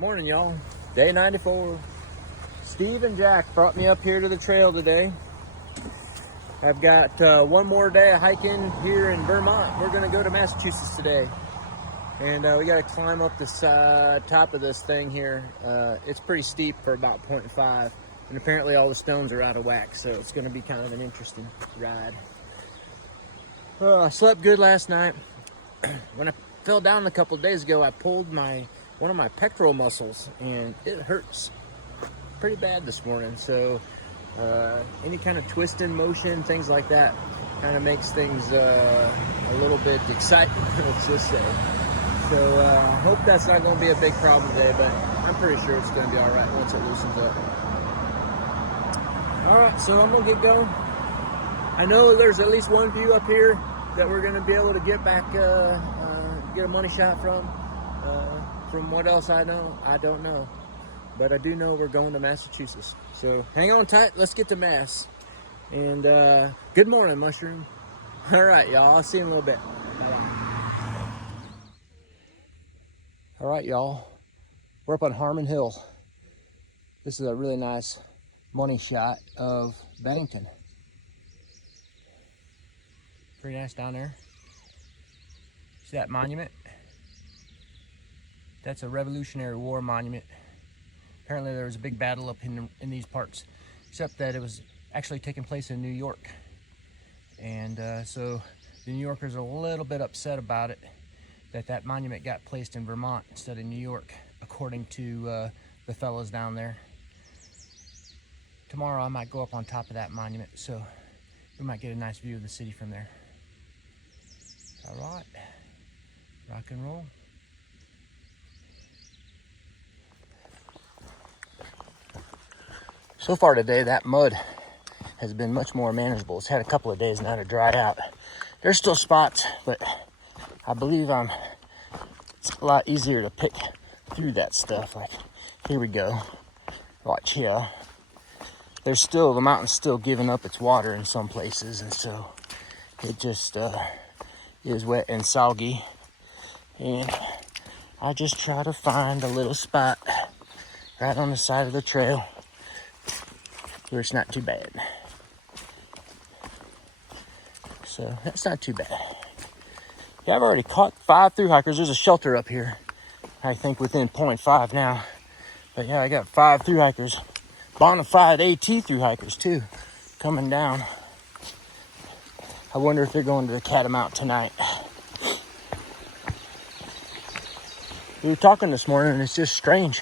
Morning, y'all. Day 94. Steve and Jack brought me up here to the trail today. I've got one more day of hiking here in Vermont. We're going to go to Massachusetts today. And we got to climb up this top of this thing here. It's pretty steep for about 0.5. And apparently all the stones are out of whack. So it's going to be kind of an interesting ride. I slept good last night. When I fell down a couple of days ago, I pulled one of my pectoral muscles, and it hurts pretty bad this morning. So any kind of twisting motion, things like that, kind of makes things a little bit exciting, let's just say. So I hope that's not going to be a big problem today, but I'm pretty sure it's going to be all right once it loosens up. All right, so I'm going to get going. I know there's at least one view up here that we're going to be able to get back, get a money shot from. From what else I know, I don't know. But I do know we're going to Massachusetts. So hang on tight, let's get to Mass. And good morning, Mushroom. All right, y'all, I'll see you in a little bit. Bye-bye. All right, y'all, we're up on Harmon Hill. This is a really nice money shot of Bennington. Pretty nice down there. See that monument? That's a Revolutionary War monument. Apparently there was a big battle up in these parts, except that it was actually taking place in New York. And so the New Yorkers are a little bit upset about it, that monument got placed in Vermont instead of New York, according to the fellows down there. Tomorrow I might go up on top of that monument, so we might get a nice view of the city from there. All right, rock and roll. So far today, that mud has been much more manageable. It's had a couple of days now to dry out. There's still spots, but I believe it's a lot easier to pick through that stuff. Like, here we go. Watch here. The mountain's still giving up its water in some places, and so it just is wet and soggy. And I just try to find a little spot right on the side of the trail where it's not too bad. So that's not too bad. Yeah, I've already caught 5 thru hikers. There's a shelter up here, I think within 0.5 now. But yeah, I got 5 thru hikers. Bonafide AT thru hikers too, coming down. I wonder if they're going to the Catamount tonight. We were talking this morning, and it's just strange.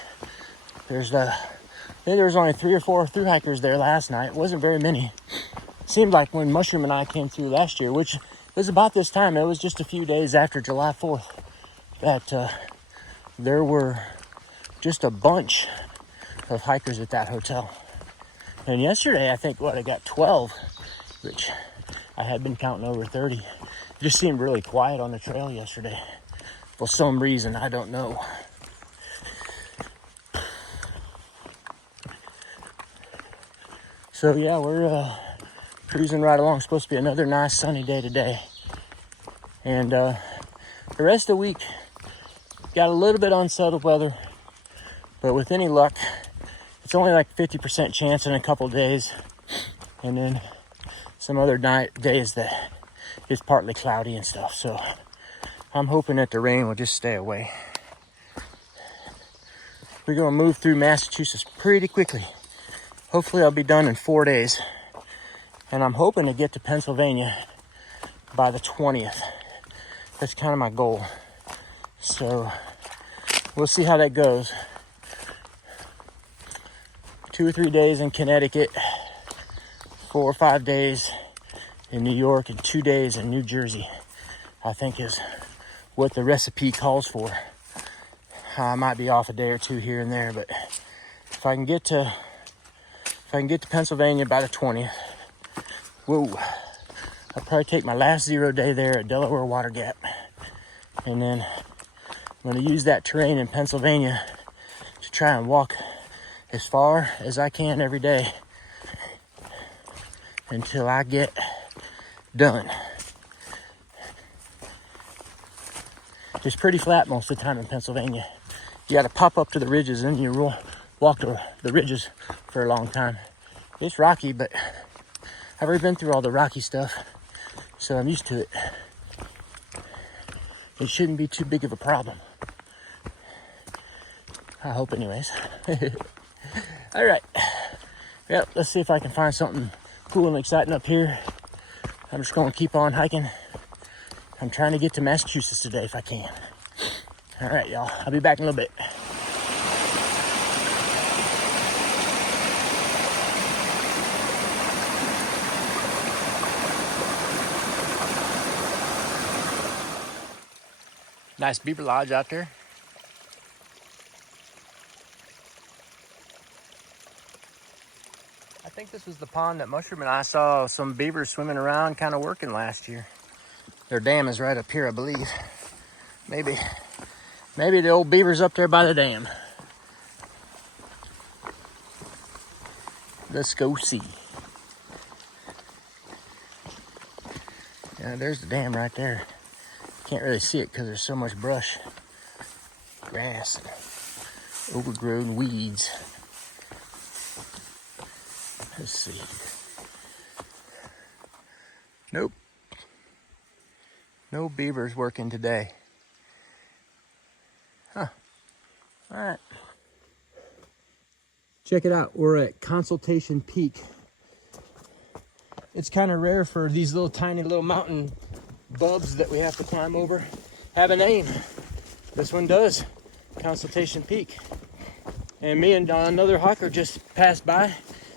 I think there was only 3 or 4 thru hikers there last night. It wasn't very many. It seemed like when Mushroom and I came through last year, which was about this time, it was just a few days after July 4th, that there were just a bunch of hikers at that hotel. And yesterday, I think, I got 12, which I had been counting over 30. It just seemed really quiet on the trail yesterday. For some reason, I don't know. So yeah, we're cruising right along. It's supposed to be another nice sunny day today. And the rest of the week, got a little bit unsettled weather. But with any luck, it's only like 50% chance in a couple of days. And then some other days that it's partly cloudy and stuff. So I'm hoping that the rain will just stay away. We're going to move through Massachusetts pretty quickly. Hopefully I'll be done in 4 days. And I'm hoping to get to Pennsylvania by the 20th. That's kind of my goal. So we'll see how that goes. 2 or 3 days in Connecticut, 4 or 5 days in New York, and 2 days in New Jersey, I think is what the recipe calls for. I might be off a day or 2 here and there, but if I can get to Pennsylvania by the 20th, whoa, I'll probably take my last 0 day there at Delaware Water Gap. And then I'm going to use that terrain in Pennsylvania to try and walk as far as I can every day until I get done. It's pretty flat most of the time in Pennsylvania. You got to pop up to the ridges and you walk the ridges for a long time. It's rocky, but I've already been through all the rocky stuff, so I'm used to it. It shouldn't be too big of a problem. I hope anyways. All right. Yep, let's see if I can find something cool and exciting up here. I'm just going to keep on hiking. I'm trying to get to Massachusetts today if I can. All right, y'all. I'll be back in a little bit. Nice beaver lodge out there. I think this was the pond that Mushroom and I saw some beavers swimming around kind of working last year. Their dam is right up here, I believe. Maybe the old beaver's up there by the dam. Let's go see. Yeah, there's the dam right there. Can't really see it because there's so much brush, grass, and overgrown weeds. Let's see. Nope. No beavers working today. Huh. All right. Check it out. We're at Consultation Peak. It's kind of rare for these little tiny little mountain bubs that we have to climb over have a name. This one does. Consultation Peak. And me and another hiker just passed by.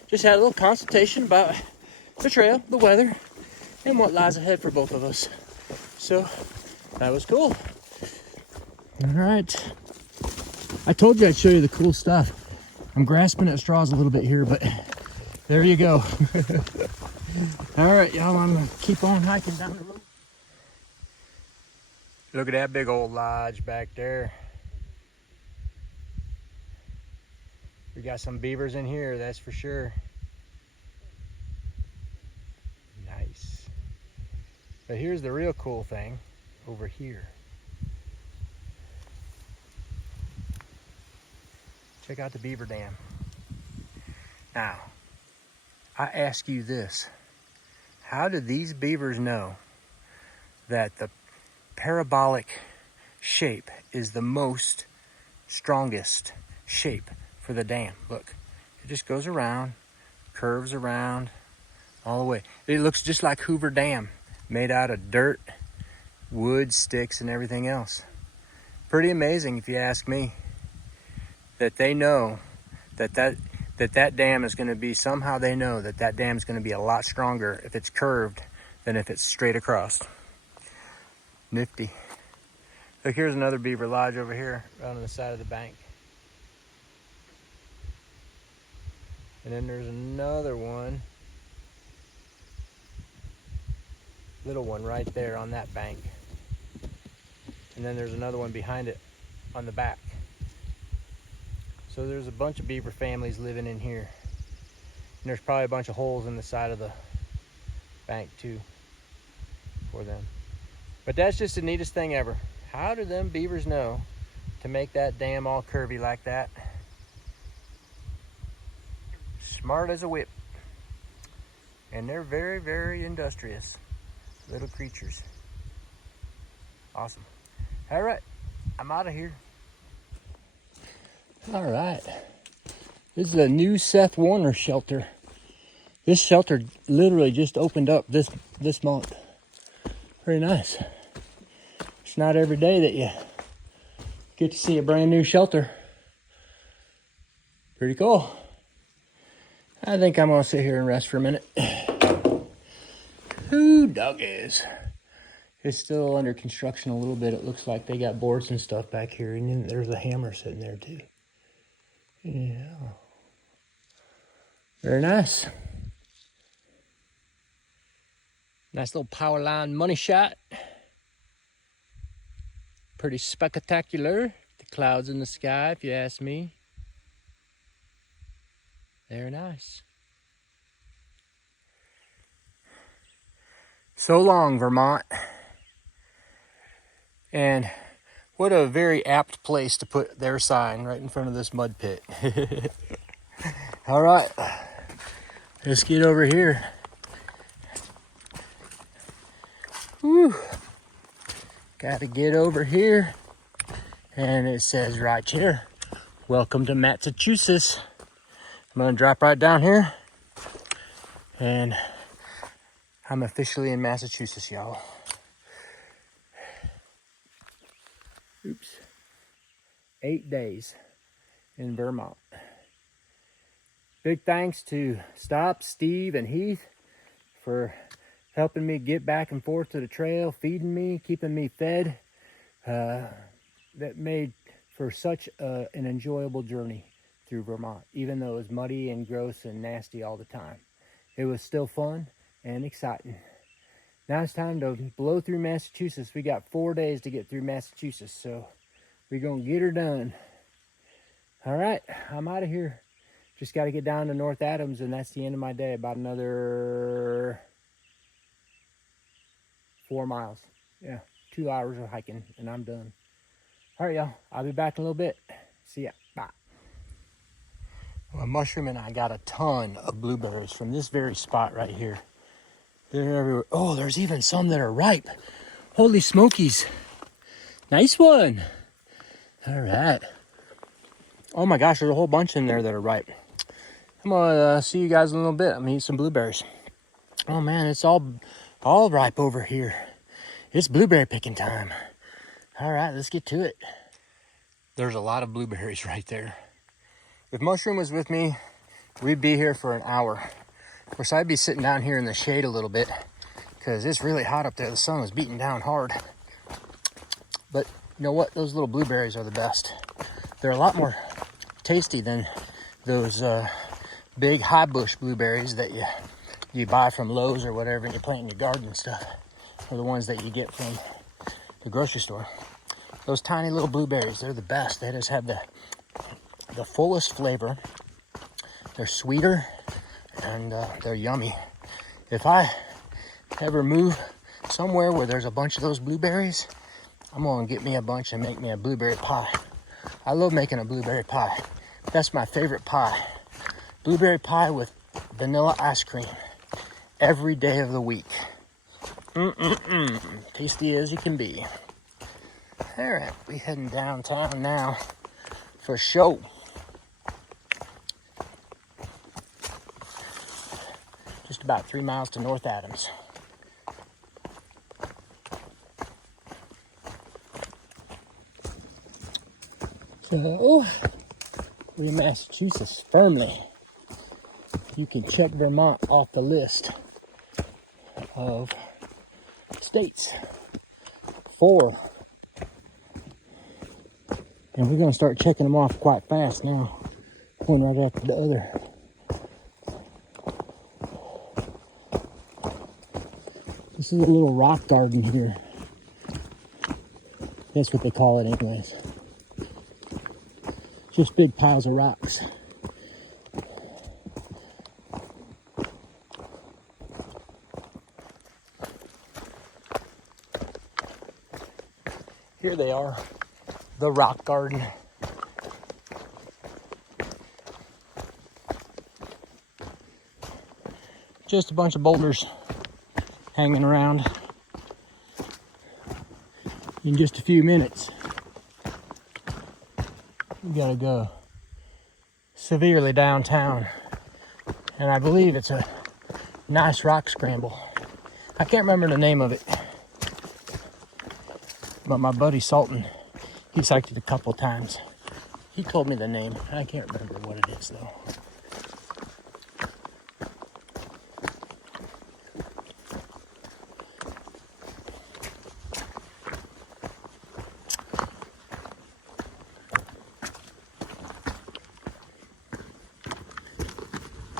Just had a little consultation about the trail, the weather, and what lies ahead for both of us. So that was cool. All right. I told you I'd show you the cool stuff. I'm grasping at straws a little bit here, but there you go. All right, y'all, I'm gonna keep on hiking down the road. Look at that big old lodge back there. We got some beavers in here, that's for sure. Nice. But here's the real cool thing over here. Check out the beaver dam. Now, I ask you this. How do these beavers know that the parabolic shape is the strongest shape for the dam? Look, it just goes around, curves around all the way. It looks just like Hoover Dam, made out of dirt, wood, sticks, and everything else. Pretty amazing if you ask me, that they know that dam is going to be, somehow they know that dam is going to be a lot stronger if it's curved than if it's straight across. Nifty. Look, here's another beaver lodge over here on the side of the bank. And then there's another one, little one right there on that bank. And then there's another one behind it on the back. So there's a bunch of beaver families living in here. And there's probably a bunch of holes in the side of the bank too for them. But that's just the neatest thing ever. How do them beavers know to make that dam all curvy like that? Smart as a whip. And they're very, very industrious little creatures. Awesome. All right, I'm out of here. All right, this is a new Seth Warner shelter. This shelter literally just opened up this month. Very nice. It's not every day that you get to see a brand new shelter. Pretty cool. I think I'm gonna sit here and rest for a minute. Who doggies? It's still under construction a little bit. It looks like they got boards and stuff back here, and then there's a hammer sitting there too. Yeah. Very nice. Nice little power line money shot. Pretty spectacular. The clouds in the sky, if you ask me. Very nice. So long, Vermont. And What a very apt place to put their sign, right in front of this mud pit. All right, let's get over here. Whew. Gotta get over here. And it says right here, welcome to Massachusetts. I'm gonna drop right down here. And I'm officially in Massachusetts, y'all. Oops. 8 days in Vermont. Big thanks to Stop, Steve, and Heath for helping me get back and forth to the trail, feeding me, keeping me fed. That made for such an enjoyable journey through Vermont, even though it was muddy and gross and nasty all the time. It was still fun and exciting. Now it's time to blow through Massachusetts. We got 4 days to get through Massachusetts, so we're gonna get her done. All right, I'm out of here. Just got to get down to North Adams, and that's the end of my day. About another 4 miles. Yeah, 2 hours of hiking, and I'm done. All right, y'all. I'll be back in a little bit. See ya. Bye. Well, Mushroom and I got a ton of blueberries from this very spot right here. They're everywhere. Oh, there's even some that are ripe. Holy smokies. Nice one. All right. Oh my gosh, there's a whole bunch in there that are ripe. I'm gonna see you guys in a little bit. I'm gonna eat some blueberries. Oh man, it's all ripe over here. It's blueberry picking time. All right, let's get to it. There's a lot of blueberries right there. If Mushroom was with me, we'd be here for an hour. Of course, I'd be sitting down here in the shade a little bit because it's really hot up there. The sun was beating down hard. But you know what? Those little blueberries are the best. They're a lot more tasty than those big high bush blueberries that you buy from Lowe's or whatever and you plant in your garden and stuff. Or the ones that you get from the grocery store. Those tiny little blueberries, they're the best. They just have the fullest flavor. They're sweeter and they're yummy. If I ever move somewhere where there's a bunch of those blueberries, I'm gonna get me a bunch and make me a blueberry pie. I love making a blueberry pie. That's my favorite pie. Blueberry pie with vanilla ice cream every day of the week. Tasty as it can be. All right, we heading downtown now for show. Just about 3 miles to North Adams. So, we're in Massachusetts firmly. You can check Vermont off the list of states. 4. And we're gonna start checking them off quite fast now. One right after the other. This is a little rock garden here. That's what they call it anyways. Just big piles of rocks. Here they are, the rock garden. Just a bunch of boulders hanging around. In just a few minutes, we gotta go severely downtown. And I believe it's a nice rock scramble. I can't remember the name of it. But my buddy Sultan, he's hiked it a couple times. He told me the name. I can't remember what it is though.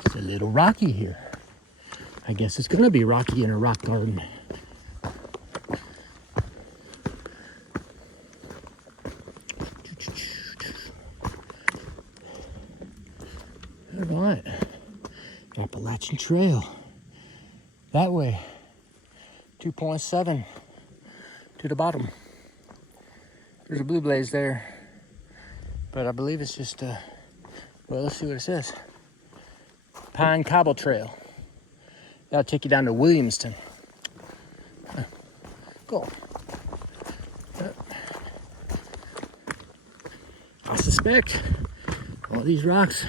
It's a little rocky here. I guess it's gonna be rocky in a rock garden. All right, Appalachian Trail. That way, 2.7 to the bottom. There's a blue blaze there, but I believe it's just well, let's see what it says. Pine Cobble Trail. That'll take you down to Williamston. Cool. I suspect all these rocks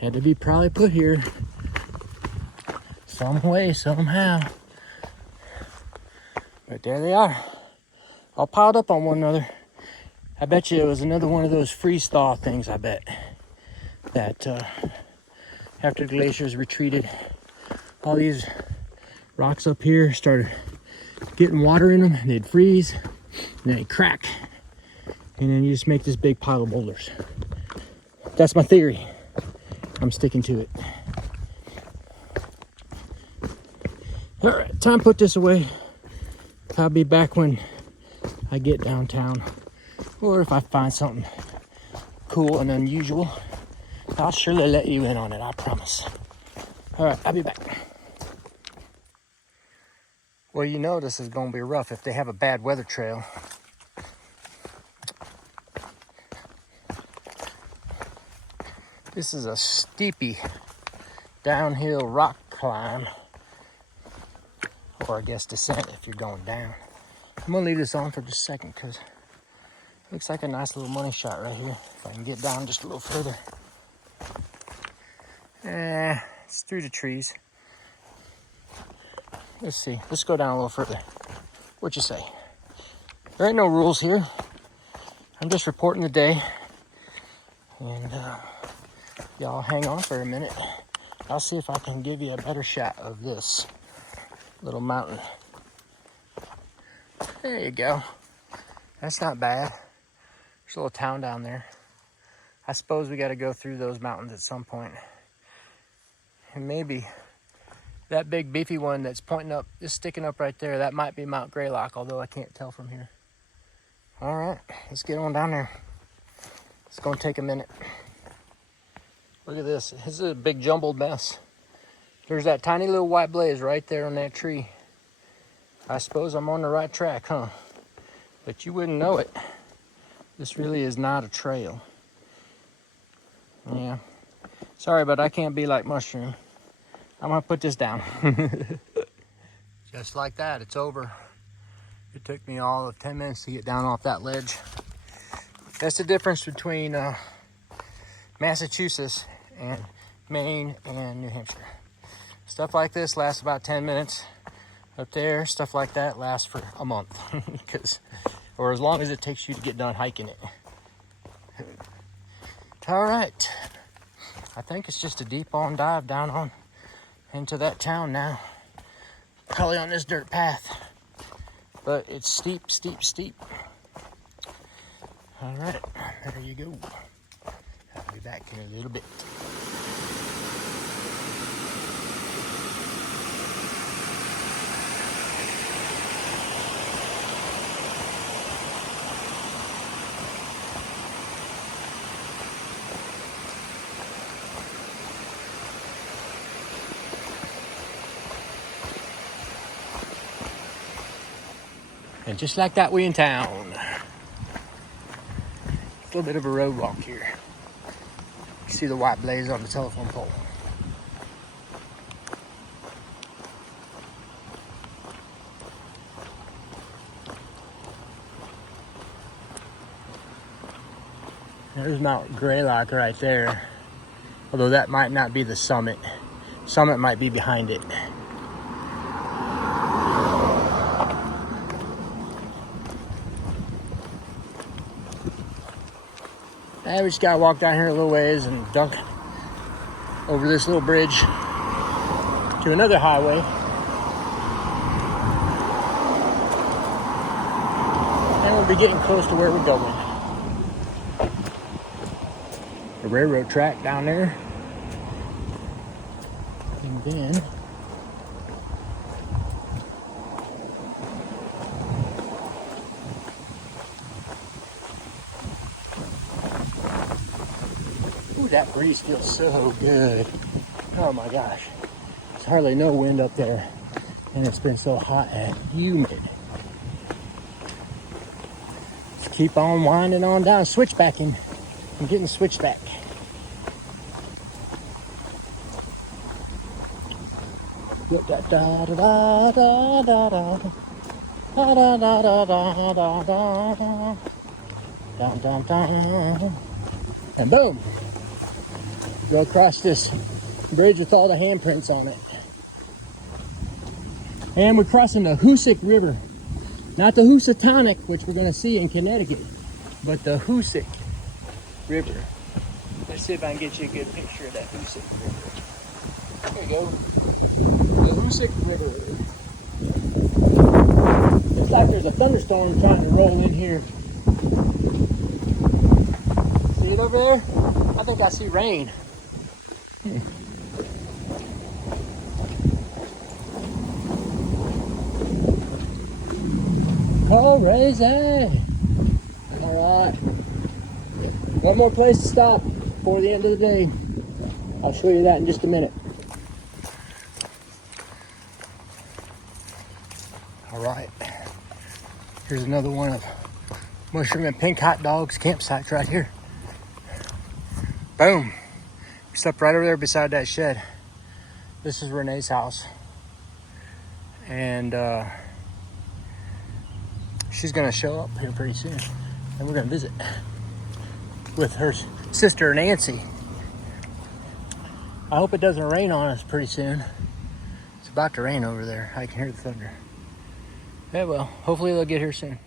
had to be probably put here some way, somehow. But there they are, all piled up on one another. I bet you it was another one of those freeze thaw things, I bet, that after the glaciers retreated, all these rocks up here started getting water in them, and they'd freeze, and they'd crack, and then you just make this big pile of boulders. That's my theory. I'm sticking to it. All right, time to put this away. I'll be back when I get downtown, or if I find something cool and unusual, I'll surely let you in on it, I promise. All right, I'll be back. Well, you know this is going to be rough if they have a bad weather trail. This is a steepy downhill rock climb, or I guess descent if you're going down. I'm gonna leave this on for just a second because it looks like a nice little money shot right here. If I can get down just a little further. It's through the trees. Let's see, let's go down a little further. What you say? There ain't no rules here. I'm just reporting the day. And y'all hang on for a minute. I'll see if I can give you a better shot of this little mountain. There you go. That's not bad. There's a little town down there. I suppose we got to go through those mountains at some point. And maybe that big beefy one that's pointing up, is sticking up right there, that might be Mount Greylock, although I can't tell from here. All right, let's get on down there. It's going to take a minute. Look at this. This is a big jumbled mess. There's that tiny little white blaze right there on that tree. I suppose I'm on the right track, huh? But you wouldn't know it. This really is not a trail. Yeah. Sorry, but I can't be like Mushroom. I'm gonna put this down. Just like that, it's over. It took me all of 10 minutes to get down off that ledge. That's the difference between Massachusetts and Maine and New Hampshire. Stuff like this lasts about 10 minutes. Up there, stuff like that lasts for a month. Or as long as it takes you to get done hiking it. All right. I think it's just a deep on dive down on into that town now. Probably on this dirt path. But it's steep, steep, steep. All right, there you go. I'll be back in a little bit. And just like that, we in town. A little bit of a road walk here. You see the white blaze on the telephone pole. There's Mount Greylock right there. Although that might not be the summit. Summit might be behind it. And we just gotta walk down here a little ways and dunk over this little bridge to another highway. And we'll be getting close to where we're going. The railroad track down there. And then that breeze feels so good. Oh my gosh. There's hardly no wind up there. And it's been so hot and humid. It's keep on winding on down, switchbacking. I'm getting switchback. And boom, go across this bridge with all the handprints on it. And we're crossing the Thruhike River. Not the Housatonic, which we're going to see in Connecticut, but the Thruhike River. Let's see if I can get you a good picture of that Thruhike River. There you go. The Thruhike River. Looks like there's a thunderstorm trying to roll in here. See it over there? I think I see rain. Crazy. All right. One more place to stop before the end of the day. I'll show you that in just a minute. All right. Here's another one of Mushroom and Pink Hot Dogs campsites right here. Boom. We slept right over there beside that shed. This is Renee's house. And she's gonna show up here pretty soon. And we're gonna visit with her sister Nancy. I hope it doesn't rain on us pretty soon. It's about to rain over there. I can hear the thunder. Yeah, well, hopefully they'll get here soon.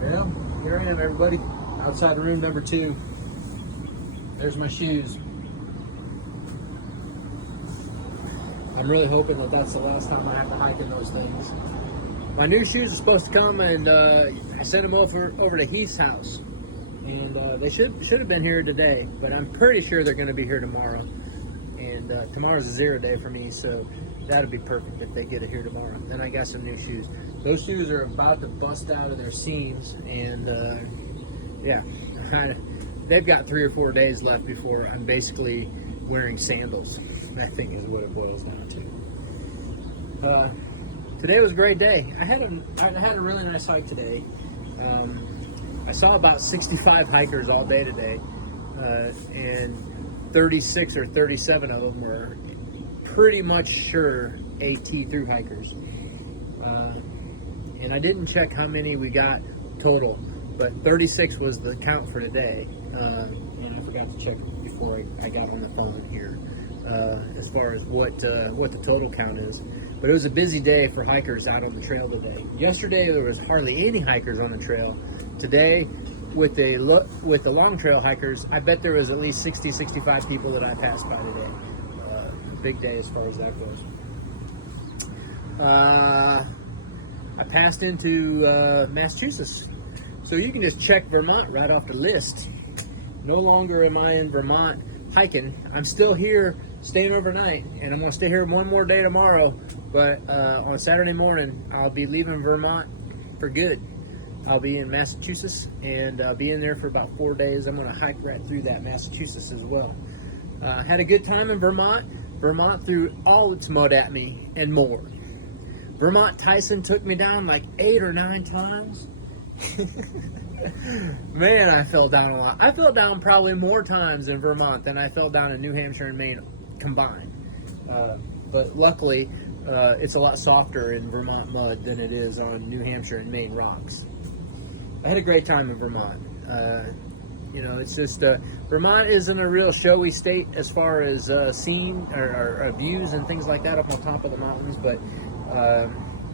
Well, here I am, everybody. Outside of room number 2. There's my shoes. I'm really hoping that that's the last time I have to hike in those things. My new shoes are supposed to come, and I sent them over to Heath's house, and they should have been here today, but I'm pretty sure they're going to be here tomorrow. And tomorrow's a 0 day for me, so that'll be perfect if they get it here tomorrow. Then I got some new shoes. Those shoes are about to bust out of their seams, and yeah, they've got 3 or 4 days left before I'm basically wearing sandals. I think is what it boils down to. Today was a great day. I had a really nice hike today. I saw about 65 hikers all day today, and 36 or 37 of them were pretty much sure AT through hikers. And I didn't check how many we got total, but 36 was the count for today. And I forgot to check before I got on the phone here. As far as what the total count is. But it was a busy day for hikers out on the trail today. Yesterday there was hardly any hikers on the trail. Today, with the long trail hikers, I bet there was at least 60, 65 people that I passed by today. Big day as far as that goes. I passed into Massachusetts. So you can just check Vermont right off the list. No longer am I in Vermont hiking. I'm still here staying overnight, and I'm going to stay here one more day tomorrow, but on Saturday morning I'll be leaving Vermont for good. I'll be in Massachusetts, and I'll be in there for about 4 days. I'm going to hike right through that Massachusetts as well. Had a good time in Vermont. Vermont threw all its mud at me and more. Vermont Tyson took me down like 8 or 9 times. Man, I fell down a lot. I fell down probably more times in Vermont than I fell down in New Hampshire and Maine combined. But luckily, it's a lot softer in Vermont mud than it is on New Hampshire and Maine rocks. I had a great time in Vermont. You know, it's just Vermont isn't a real showy state as far as scene or views and things like that up on top of the mountains, but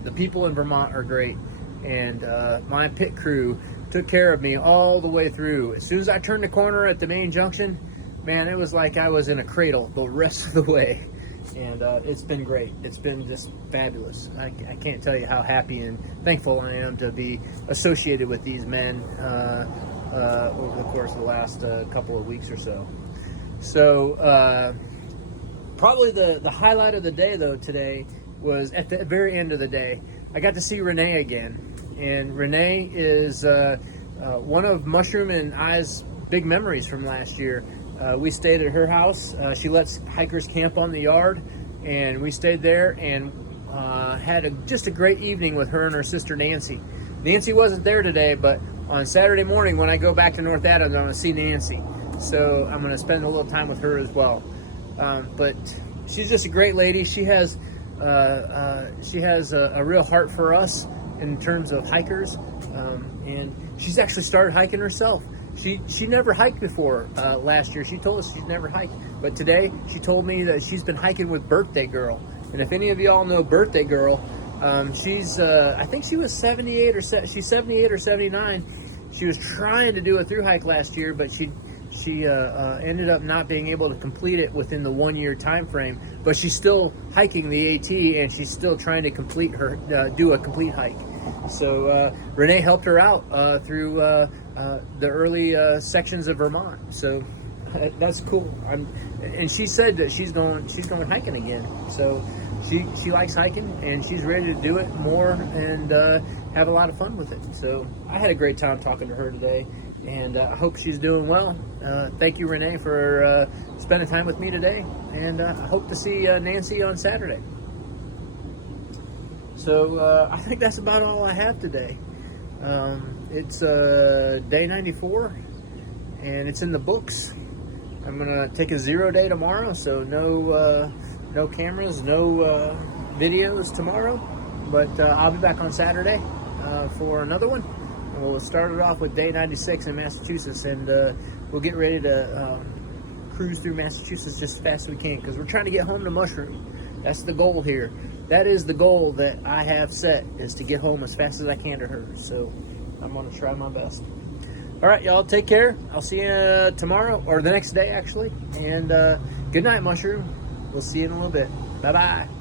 the people in Vermont are great. And my pit crew took care of me all the way through. As soon as I turned the corner at the main junction, man, it was like I was in a cradle the rest of the way. And it's been great. It's been just fabulous. I can't tell you how happy and thankful I am to be associated with these men over the course of the last couple of weeks or so. So probably the highlight of the day, though, today was at the very end of the day. I got to see Renee again. And Renee is one of Mushroom and I's big memories from last year. We stayed at her house. She lets hikers camp on the yard, and we stayed there and had just a great evening with her and her sister Nancy. Nancy wasn't there today, but on Saturday morning when I go back to North Adams, I'm going to see Nancy. So I'm going to spend a little time with her as well. But she's just a great lady. She has a real heart for us in terms of hikers, and she's actually started hiking herself. She never hiked before last year. She told us she's never hiked, but today she told me that she's been hiking with Birthday Girl. And if any of y'all know Birthday Girl, she's I think she was 78 or she's 78 or 79. She was trying to do a through hike last year, but she ended up not being able to complete it within the 1 year time frame. But she's still hiking the AT, and she's still trying to complete her do a complete hike. So Renee helped her out through the early sections of Vermont. So that's cool. And she said that she's going hiking again. So she likes hiking, and she's ready to do it more and have a lot of fun with it. So I had a great time talking to her today, and I hope she's doing well. Thank you, Renee, for spending time with me today, and I hope to see Nancy on Saturday. So I think that's about all I have today. It's day 94, and it's in the books. I'm gonna take a 0 day tomorrow, so no cameras, no videos tomorrow. But I'll be back on Saturday for another one. And we'll start it off with day 96 in Massachusetts, and we'll get ready to cruise through Massachusetts just as fast as we can, because we're trying to get home to Mushroom. That's the goal here. That is the goal that I have set, is to get home as fast as I can to her. So I'm going to try my best. All right, y'all, take care. I'll see you tomorrow, or the next day, actually. And good night, Mushroom. We'll see you in a little bit. Bye-bye.